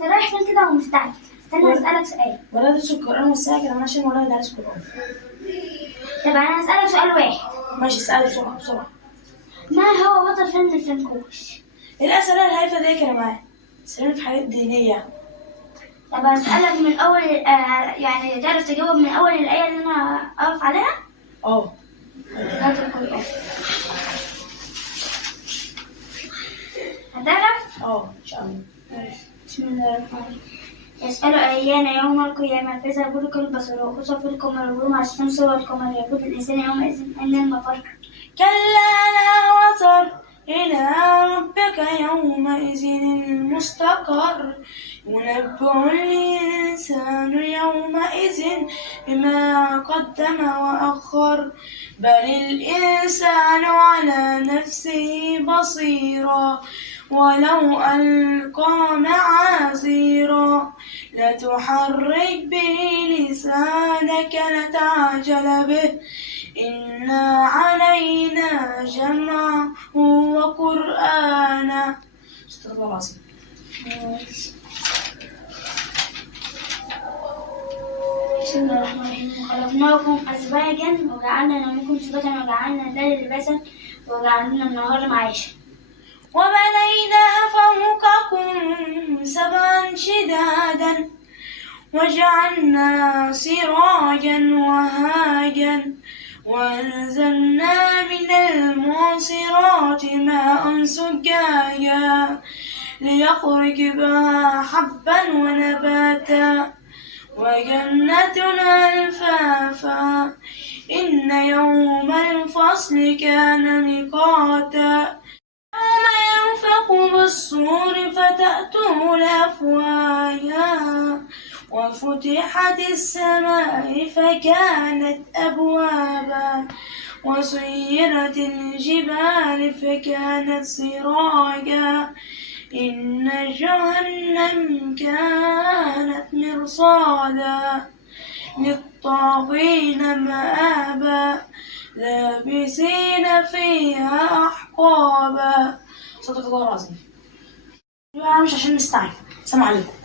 انت رايح فين كده ومستعجل؟ استنى اسالك سؤال. ولا تدرس القرآن والساعة كده عشان ولا دارس قرآن. طب انا هسالك سؤال واحد. ماشي، اسأل بسرعة بسرعة. ما هو بطل فيلم الفنكوش؟ الأسئلة الهايفة دي كده معايا، اسألني في حاجات دينية. طب هسالك من اول يعني تعرف تجاوب من اول الايه اللي انا اقف عليها؟ اه. هات القران. هتعرف؟ اه ان شاء الله. بسم الله الرحمن الرحيم. يسأل أيان يوم القيامة فإذا برق البصر وخسف القمر وجمع الشمس والقمر يقول الإنسان يومئذ أين المفر. كلا لا وزر إلى ربك يومئذ المستقر ينبأ الإنسان يومئذ بما قدم وأخر بل الإنسان على نفسه بصيرا ولو ألقى معاذيرا لا تحرك به لسانك لتعجل به إنا علينا جمعه وقرآنه. استغفر الله العظيم. بسم الله الرحمن الرحيم. خلقناكم أزواجا وجعلنا نومكم سباتا وجعلنا الليل لباسا وجعلنا النهار معاشا وبنينا فوقكم سبعا شدادا وجعلنا سراجا وهاجا وأنزلنا من المعصرات ماء سجاجا ليخرج بها حبا ونباتا وجنة ألفافا إن يوم الفصل كان ميقاتا يوم ينفخ بالصور فتأتون أفواجا وفتحت السماء فكانت أبوابا وسيرت الجبال فكانت سراجا إن جهنم كانت مرصادا للطاغين مآبا لابسين فيها أحقابا. صدق الله العظيم. مش عشان نستعجل. السلام عليكم.